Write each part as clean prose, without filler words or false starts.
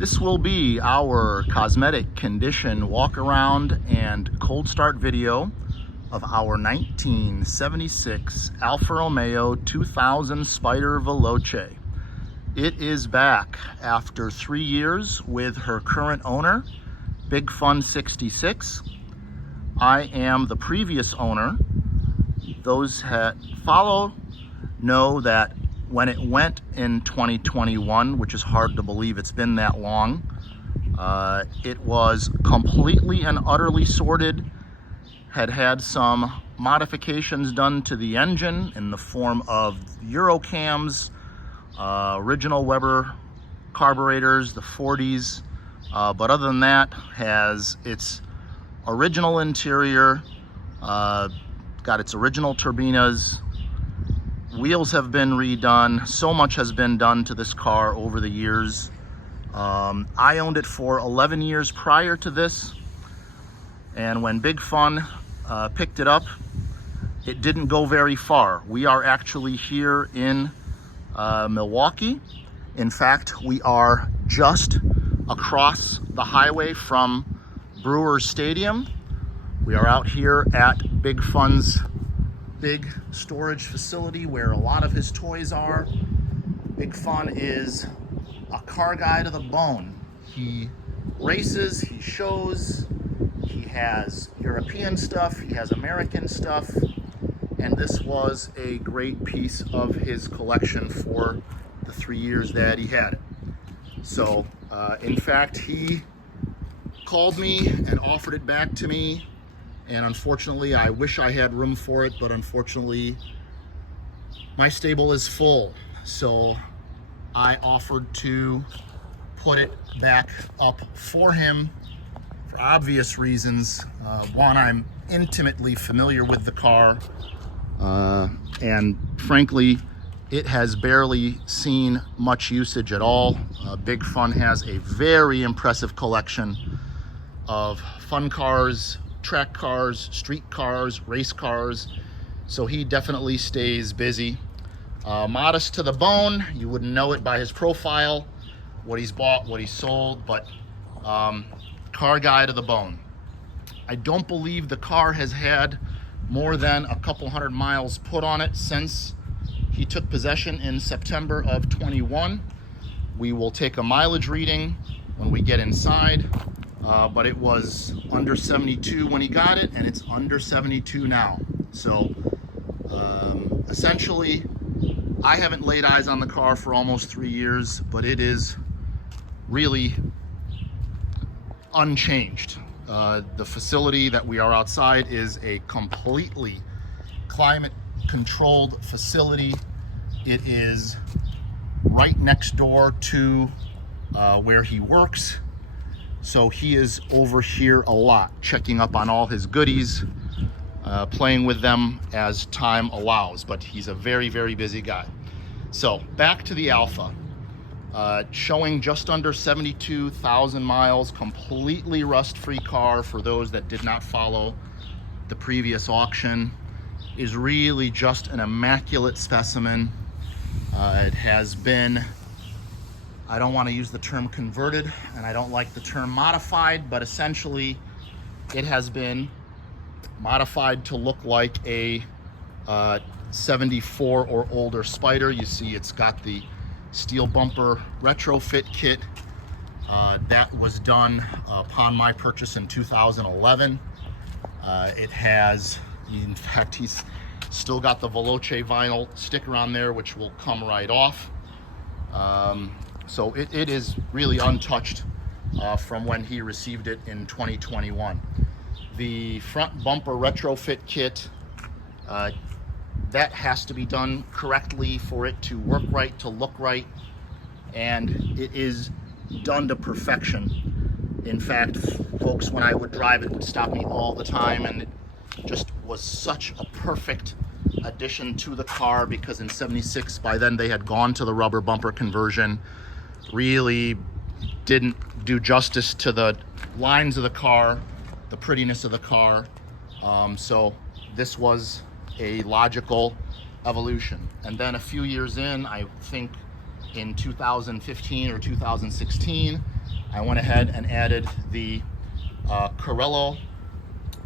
This will be our cosmetic condition walk around and cold start video of our 1976 Alfa Romeo 2000 Spider Veloce. It is back after 3 years with her current owner, Big Fun 66. I am the previous owner. Those that follow know that when it went in 2021, which is hard to believe it's been that long, it was completely and utterly sorted, had some modifications done to the engine in the form of Eurocams, original Weber carburetors, the 40s, but other than that, has its original interior, got its original turbinas. Wheels have been redone. So much has been done to this car over the years. I owned it for 11 years prior to this, and when Big Fun picked it up, it didn't go very far. We are actually here in Milwaukee. In fact, we are just across the highway from Brewers Stadium. We are out here at Big Fun's big storage facility where a lot of his toys are. Big Fun is a car guy to the bone. He races, he shows, he has European stuff, he has American stuff, and this was a great piece of his collection for the 3 years that he had it. So, in fact, he called me and offered it back to me. And unfortunately, I wish I had room for it, but unfortunately, my stable is full. So I offered to put it back up for him for obvious reasons. One, I'm intimately familiar with the car, and frankly, it has barely seen much usage at all. Big Fun has a very impressive collection of fun cars, track cars, street cars, race cars, so he definitely stays busy. Modest to the bone, you wouldn't know it by his profile, what he's bought, what he's sold, but car guy to the bone. I don't believe the car has had more than a couple hundred miles put on it since he took possession in September of 21. We will take a mileage reading when we get inside. But it was under 72 when he got it, and it's under 72 now. So essentially, I haven't laid eyes on the car for almost 3 years, but it is really unchanged. The facility that we are outside is a completely climate-controlled facility. It is right next door to where he works. So he is over here a lot, checking up on all his goodies, playing with them as time allows, but he's a very, very busy guy. So back to the Alfa, showing just under 72,000 miles, completely rust-free car for those that did not follow the previous auction, is really just an immaculate specimen. It has been, I don't want to use the term converted, and I don't like the term modified, but essentially it has been modified to look like a 74 or older Spider. You see it's got the steel bumper retrofit kit. That was done upon my purchase in 2011. It has, in fact, he's still got the Veloce vinyl sticker on there, which will come right off. So it is really untouched from when he received it in 2021. The front bumper retrofit kit, that has to be done correctly for it to work right, to look right, and it is done to perfection. In fact, folks, when I would drive it, would stop me all the time, and it just was such a perfect addition to the car, because in 76, by then they had gone to the rubber bumper conversion. Really didn't do justice to the lines of the car, the prettiness of the car. So this was a logical evolution. And then a few years in, I think in 2015 or 2016, I went ahead and added the Corello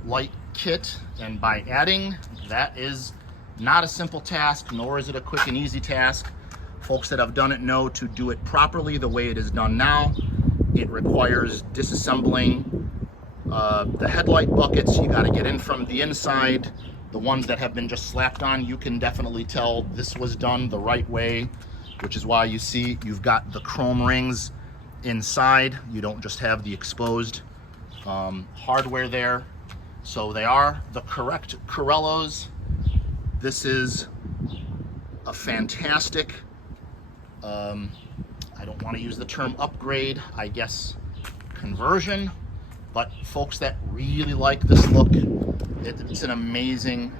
light kit, and by adding, that is not a simple task, nor is it a quick and easy task. Folks that have done it know to do it properly the way it is done now. It requires disassembling the headlight buckets. You got to get in from the inside. The ones that have been just slapped on, you can definitely tell this was done the right way, which is why you see you've got the chrome rings inside. You don't just have the exposed hardware there. So they are the correct Corellos. This is a fantastic, I don't want to use the term upgrade, I guess conversion, but folks that really like this look, it's an amazing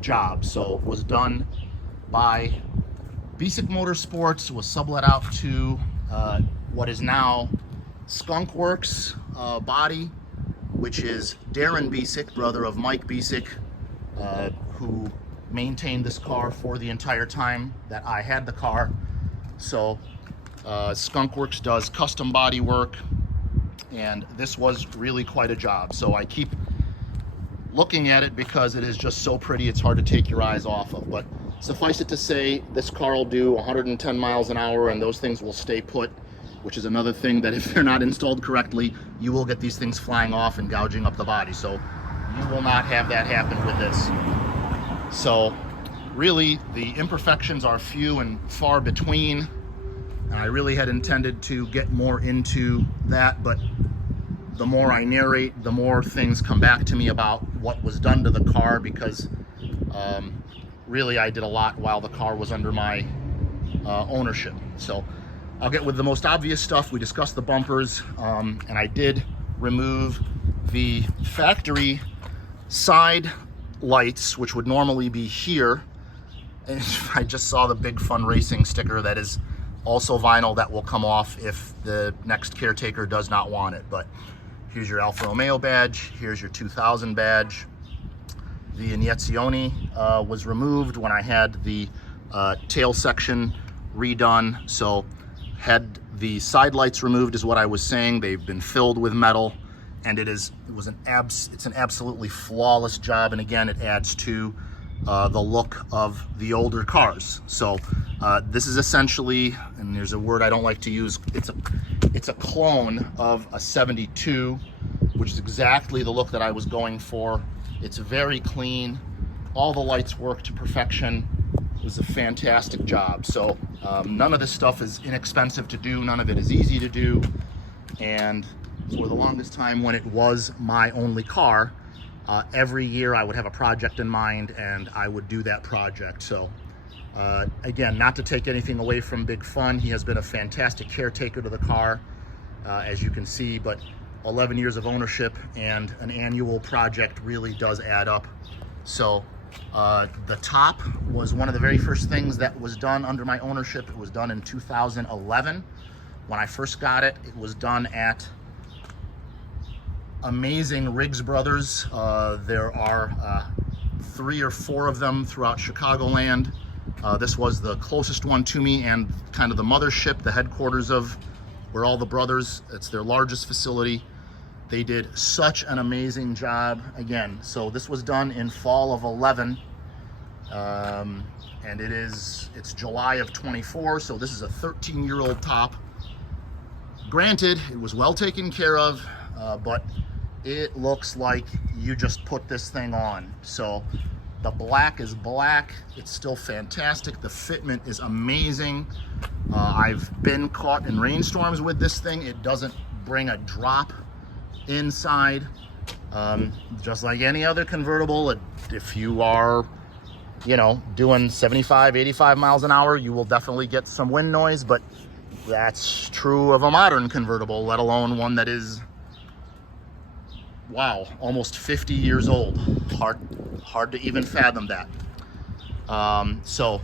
job. So it was done by Basic Motorsports, was sublet out to what is now Skunk Works Body, which is Darren Besick, brother of Mike Besick, who maintained this car for the entire time that I had the car. So Skunk Works does custom body work, and this was really quite a job. So I keep looking at it because it is just so pretty, it's hard to take your eyes off of. But suffice it to say, this car will do 110 miles an hour, and those things will stay put, which is another thing that if they're not installed correctly, you will get these things flying off and gouging up the body. So you will not have that happen with this. So really, the imperfections are few and far between, and I really had intended to get more into that, but the more I narrate, the more things come back to me about what was done to the car, because really I did a lot while the car was under my ownership. So I'll get with the most obvious stuff. We discussed the bumpers, and I did remove the factory side lights, which would normally be here. And I just saw the Big Fun Racing sticker that is also vinyl that will come off if the next caretaker does not want it. But here's your Alfa Romeo badge, here's your 2000 badge. The Iniezione was removed when I had the tail section redone. So had the side lights removed is what I was saying. They've been filled with metal, and it's an absolutely flawless job. And again, it adds to the look of the older cars. So this is essentially, and there's a word I don't like to use, it's a clone of a 72, which is exactly the look that I was going for. It's very clean. All the lights work to perfection. It was a fantastic job. So none of this stuff is inexpensive to do. None of it is easy to do. And for the longest time, when it was my only car, every year I would have a project in mind and I would do that project. So again, not to take anything away from Big Fun, he has been a fantastic caretaker to the car, as you can see, but 11 years of ownership and an annual project really does add up. So the top was one of the very first things that was done under my ownership. It was done in 2011. When I first got it, it was done at amazing Riggs Brothers. There are 3 or 4 of them throughout Chicagoland. This was the closest one to me and kind of the mothership, the headquarters of where all the brothers, it's their largest facility. They did such an amazing job again. So this was done in fall of 11, and it's July of 24. So this is a 13-year-old top. Granted, it was well taken care of, but it looks like you just put this thing on. So the black is black. It's still fantastic. The fitment is amazing. I've been caught in rainstorms with this thing. It doesn't bring a drop inside. Just like any other convertible, if you are, doing 75, 85 miles an hour, you will definitely get some wind noise, but that's true of a modern convertible, let alone one that is, wow, almost 50 years old. Hard to even fathom that. So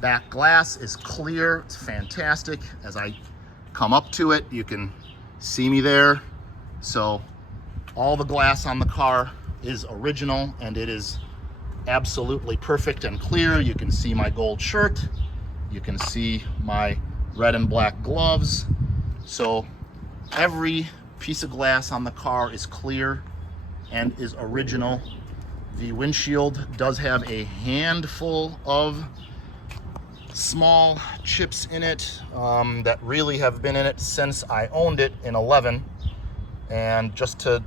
back glass is clear. It's fantastic. As I come up to it, you can see me there. So all the glass on the car is original, and it is absolutely perfect and clear. You can see my gold shirt. You can see my red and black gloves. So every piece of glass on the car is clear and is original. The windshield does have a handful of small chips in it that really have been in it since I owned it in 11. And just to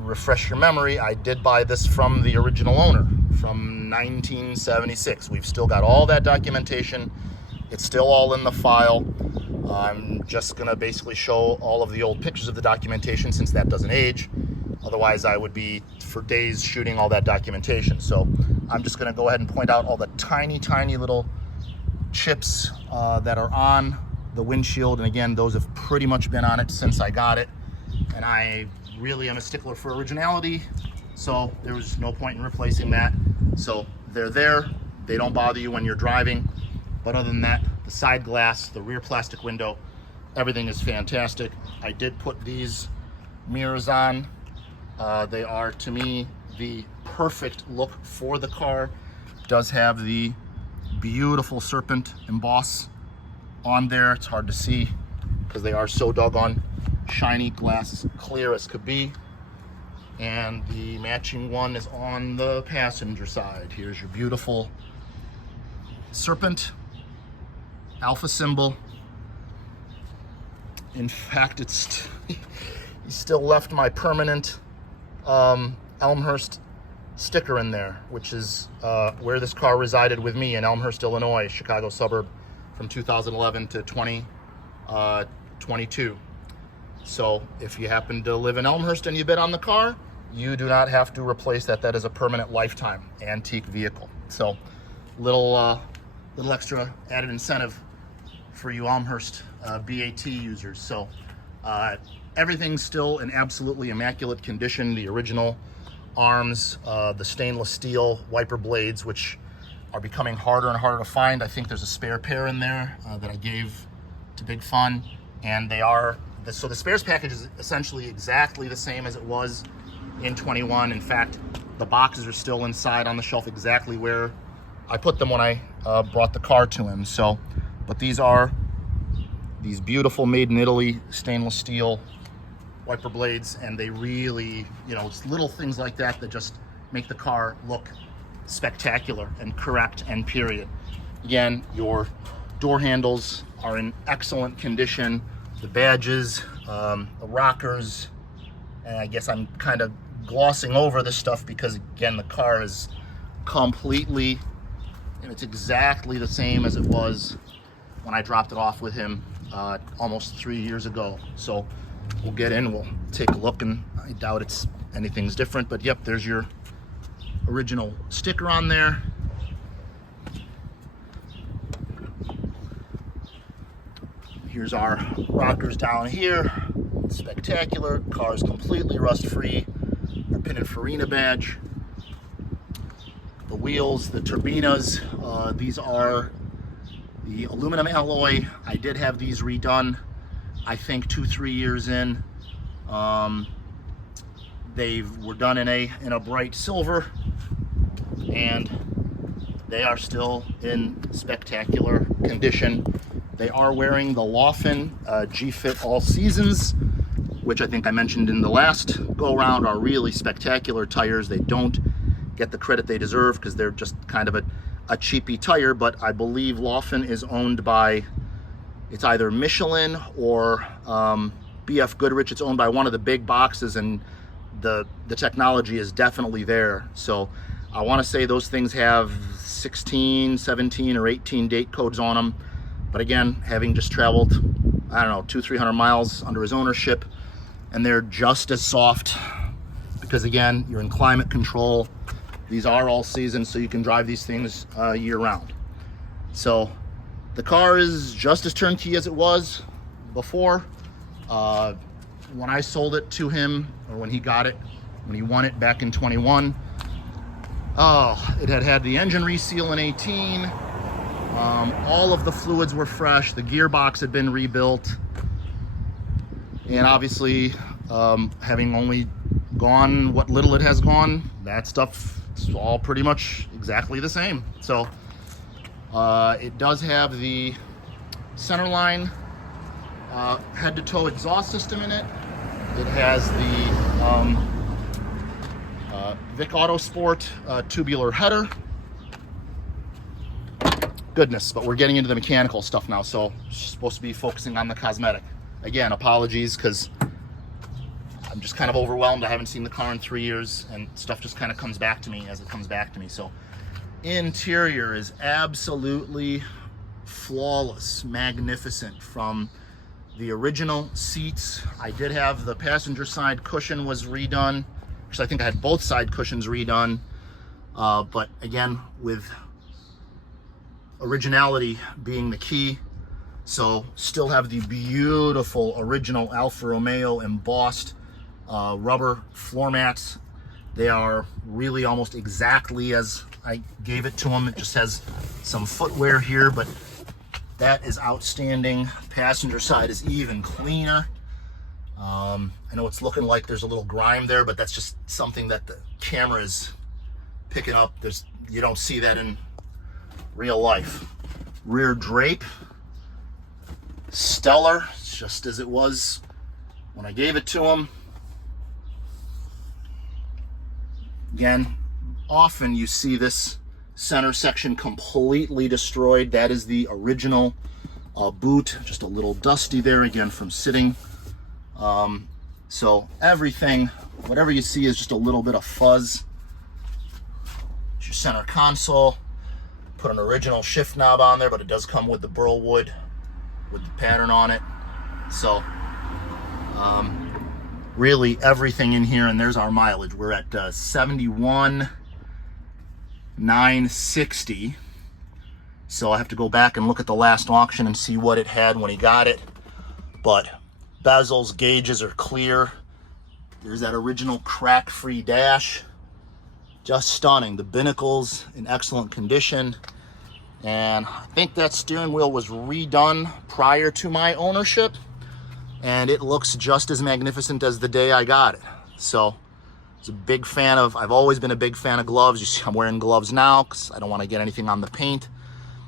refresh your memory, I did buy this from the original owner from 1976. We've still got all that documentation. It's still all in the file. I'm just gonna basically show all of the old pictures of the documentation since that doesn't age. Otherwise, I would be for days shooting all that documentation. So I'm just gonna go ahead and point out all the tiny, tiny little chips that are on the windshield. And again, those have pretty much been on it since I got it. And I really am a stickler for originality. So there was no point in replacing that. So they're there. They don't bother you when you're driving. But other than that, the side glass, the rear plastic window, everything is fantastic. I did put these mirrors on. They are, to me, the perfect look for the car. Does have the beautiful serpent emboss on there. It's hard to see because they are so doggone shiny, glass clear as could be. And the matching one is on the passenger side. Here's your beautiful serpent Alfa symbol. In fact, it's he still left my permanent Elmhurst sticker in there, which is where this car resided with me in Elmhurst, Illinois, Chicago suburb, from 2011 to 2022. So if you happen to live in Elmhurst and you bid on the car, you do not have to replace that. That is a permanent lifetime antique vehicle. So little extra added incentive for you Elmhurst BAT users. So everything's still in absolutely immaculate condition. The original arms, the stainless steel wiper blades, which are becoming harder and harder to find. I think there's a spare pair in there that I gave to Big Fun, and they are, so the spares package is essentially exactly the same as it was in 21. In fact, the boxes are still inside on the shelf exactly where I put them when I brought the car to him. So, but these are these beautiful made in Italy stainless steel wiper blades, and they really, you know, it's little things like that that just make the car look spectacular and correct and period. Again, your door handles are in excellent condition. The badges, the rockers, and I guess I'm kind of glossing over this stuff because, again, the car is completely, and it's exactly the same as it was when I dropped it off with him almost 3 years ago. So we'll get in, we'll take a look, and I doubt anything's different, but yep, there's your original sticker on there. Here's our rockers down here. Spectacular. Car's completely rust-free. Our Pininfarina badge. The wheels, the turbinas, these are the aluminum alloy. I did have these redone, I think 2-3 years in. They were done in a bright silver, and they are still in spectacular condition. They are wearing the Lawfin G-Fit All Seasons, which I think I mentioned in the last go-around are really spectacular tires. They don't get the credit they deserve because they're just kind of a cheapy tire, but I believe Lawfin is owned by, it's either Michelin or BF Goodrich. It's owned by one of the big boxes, and the technology is definitely there. So I want to say those things have 16, 17, or 18 date codes on them. But again, having just traveled, I don't know, 200-300 miles under his ownership, and they're just as soft because, again, you're in climate control. These are all season, so you can drive these things year round. So the car is just as turnkey as it was before. When I sold it to him, or when he got it, when he won it back in 21, it had the engine reseal in 18. All of the fluids were fresh. The gearbox had been rebuilt. And obviously, having only gone what little it has gone, that stuff is all pretty much exactly the same. So it does have the centerline head-to-toe exhaust system in it. It has the Vic Autosport tubular header. Goodness, but we're getting into the mechanical stuff now, so supposed to be focusing on the cosmetic. Again, apologies, because I'm just kind of overwhelmed. I haven't seen the car in 3 years, and stuff just kind of comes back to me as it comes back to me. So interior is absolutely flawless, magnificent. From the original seats, I did have the passenger side cushion was redone, because I think I had both side cushions redone, but again, with originality being the key. So still have the beautiful original Alfa Romeo embossed rubber floor mats. They are really almost exactly as I gave it to them. It just has some footwear here, but that is outstanding. Passenger side is even cleaner. I know it's looking like there's a little grime there, but that's just something that the camera is picking up. You don't see that in real life. Rear drape, stellar, just as it was when I gave it to him. Again, often you see this center section completely destroyed. That is the original boot, just a little dusty there again from sitting. So everything, whatever you see is just a little bit of fuzz. It's your center console. Put an original shift knob on there, but it does come with the burl wood with the pattern on it. So really everything in here, and there's our mileage. We're at 71,960. So I have to go back and look at the last auction and see what it had when he got it. But bezels, gauges are clear. There's that original crack-free dash. Just stunning. The binnacles in excellent condition. And I think that steering wheel was redone prior to my ownership, and it looks just as magnificent as the day I got it. So I was a big fan of, I've always been a big fan of gloves. You see I'm wearing gloves now because I don't want to get anything on the paint.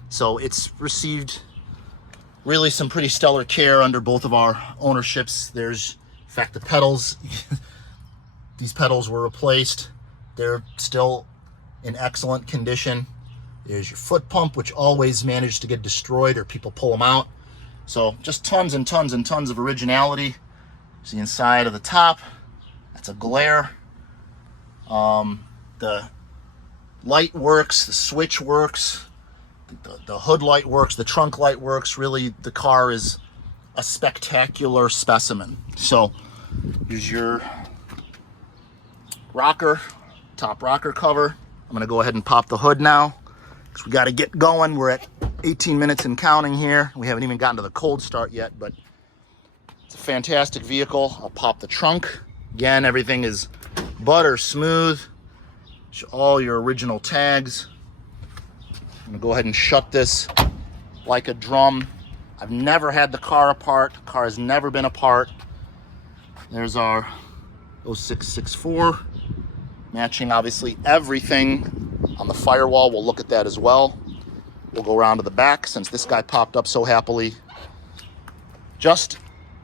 So it's received really some pretty stellar care under both of our ownerships. There's, in fact, the pedals. These pedals were replaced. They're still in excellent condition. There's your foot pump, which always managed to get destroyed or people pull them out. So just tons and tons and tons of originality. See inside of the top, that's a glare. The light works, the switch works, the hood light works, the trunk light works. Really, the car is a spectacular specimen. So here's your rocker, top rocker cover. I'm gonna go ahead and pop the hood now, because we got to get going. We're at 18 minutes and counting here. We haven't even gotten to the cold start yet, but it's a fantastic vehicle. I'll pop the trunk. Again, everything is butter smooth. Show all your original tags. I'm gonna go ahead and shut this like a drum. I've never had the car apart. The car has never been apart. There's our 0664, matching obviously everything on the firewall. We'll look at that as well. We'll go around to the back since this guy popped up so happily. Just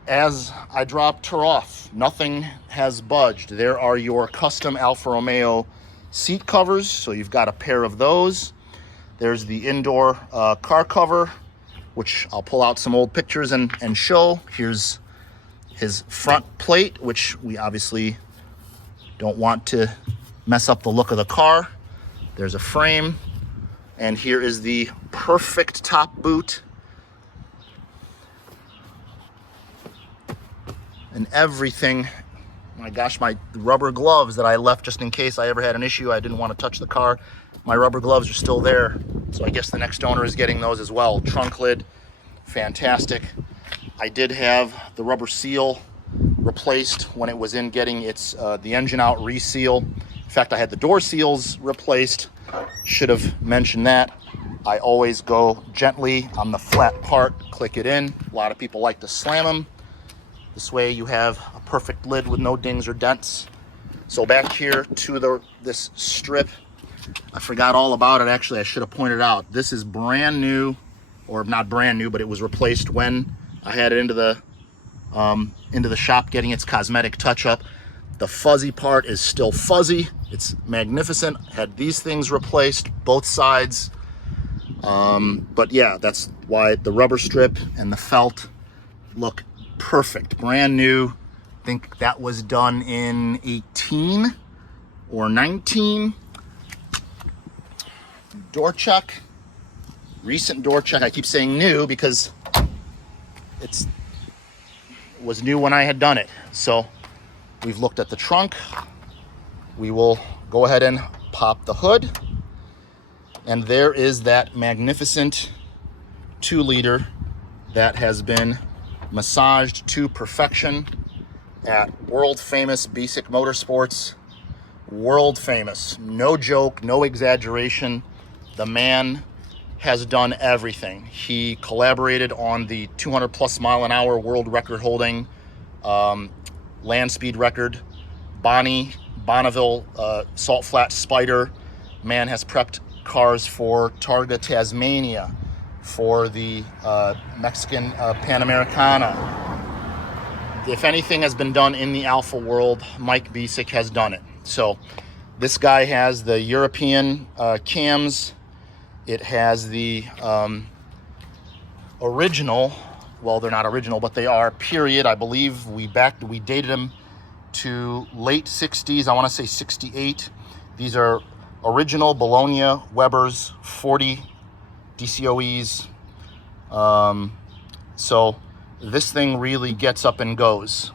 as I dropped her off, nothing has budged. There are your custom Alfa Romeo seat covers, so you've got a pair of those. There's the indoor car cover, which I'll pull out some old pictures and show. Here's his front plate, which we obviously don't want to mess up the look of the car. There's a frame, and here is the perfect top boot. And everything, my gosh, my rubber gloves that I left just in case I ever had an issue, I didn't want to touch the car. My rubber gloves are still there, so I guess the next owner is getting those as well. Trunk lid, fantastic. I did have the rubber seal replaced when it was in getting its the engine out reseal. In fact, I had the door seals replaced. Should have mentioned that. I always go gently on the flat part, click it in. A lot of people like to slam them. This way you have a perfect lid with no dings or dents. So back here to this strip, I forgot all about it. Actually, I should have pointed out, this is brand new or not brand new, but it was replaced when I had it into the shop getting its cosmetic touch-up. The fuzzy part is still fuzzy. It's magnificent. Had these things replaced, both sides. But yeah, that's why the rubber strip and the felt look perfect, brand new. I think that was done in 18 or 19. Door check, recent door check. I keep saying new because it was new when I had done it. So we've looked at the trunk. We will go ahead and pop the hood. And there is that magnificent 2-liter that has been massaged to perfection at world famous Basic Motorsports. World famous, no joke, no exaggeration. The man has done everything. He collaborated on the 200 plus mile an hour world record holding land speed record. Bonneville Salt Flat Spider. Man has prepped cars for Targa Tasmania, for the Mexican Panamericana. If anything has been done in the Alfa world, Mike Bisick has done it. So this guy has the European cams. It has the original, well, they're not original, but they are, period. I believe we dated them to late 60s. I want to say 68. These are original Bologna Webers 40 DCOEs. So this thing really gets up and goes.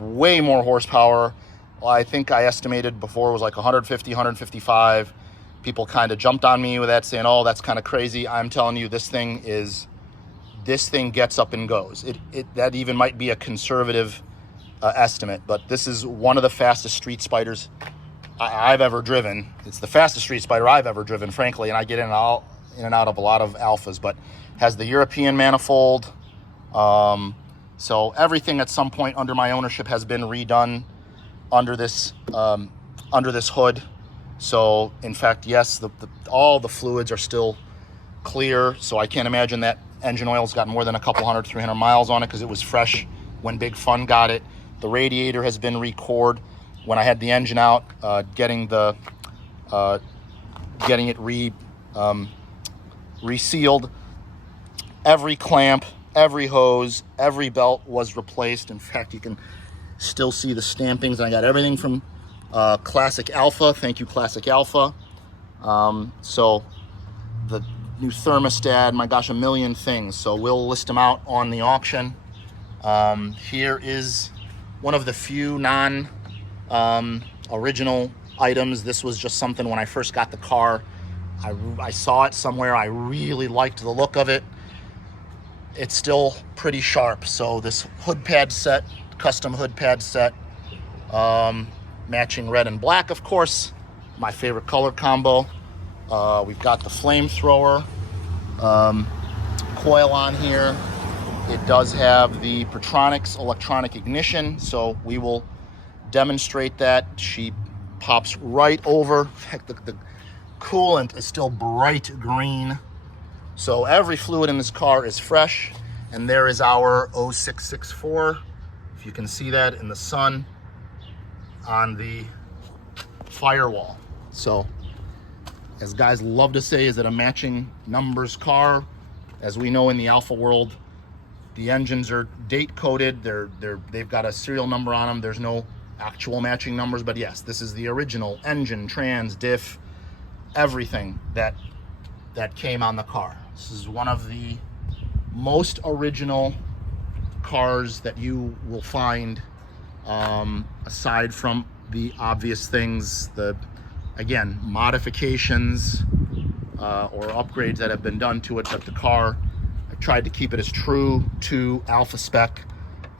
Way more horsepower. Well, I think I estimated before it was like 150, 155. People kind of jumped on me with that, saying, oh, that's kind of crazy. I'm telling you, this thing gets up and goes. That even might be a conservative estimate, but this is one of the fastest street spiders I've ever driven. It's the fastest street spider I've ever driven, frankly, and I get in and out of a lot of Alphas, but has the European manifold. So everything at some point under my ownership has been redone under this hood. So in fact, yes, all the fluids are still clear. So I can't imagine that engine oil's got more than a couple 300 miles on it, because it was fresh when Big Fun got it. The radiator has been re-cored. When I had the engine out, getting it resealed, every clamp, every hose, every belt was replaced. In fact, you can still see the stampings. I got everything from Classic Alpha. Thank you, Classic Alpha. So the new thermostat, my gosh, a million things. So we'll list them out on the auction. Here is one of the few original items. This was just something when I first got the car. I saw it somewhere. I really liked the look of it. It's still pretty sharp. So this hood pad set, custom hood pad set, matching red and black, of course, my favorite color combo. We've got the flamethrower coil on here. It does have the Pertronix electronic ignition, so we will demonstrate that. She pops right over. In fact, the coolant is still bright green. So every fluid in this car is fresh. And there is our 0664. If you can see that in the sun on the firewall. So, as guys love to say, is it a matching numbers car? As we know in the Alfa world, the engines are date coded. They've got a serial number on them. There's no actual matching numbers, but yes, this is the original engine, trans, diff, everything that came on the car. This is one of the most original cars that you will find, aside from the obvious things, again, modifications or upgrades that have been done to it, but the car, I tried to keep it as true to Alfa spec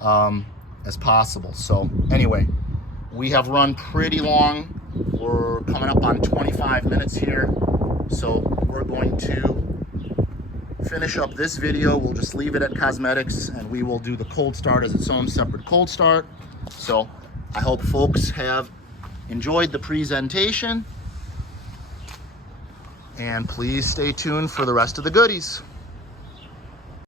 as possible. So anyway, we have run pretty long. We're coming up on 25 minutes here. So we're going to finish up this video. We'll just leave it at cosmetics, and we will do the cold start as its own separate cold start. So I hope folks have enjoyed the presentation, and please stay tuned for the rest of the goodies.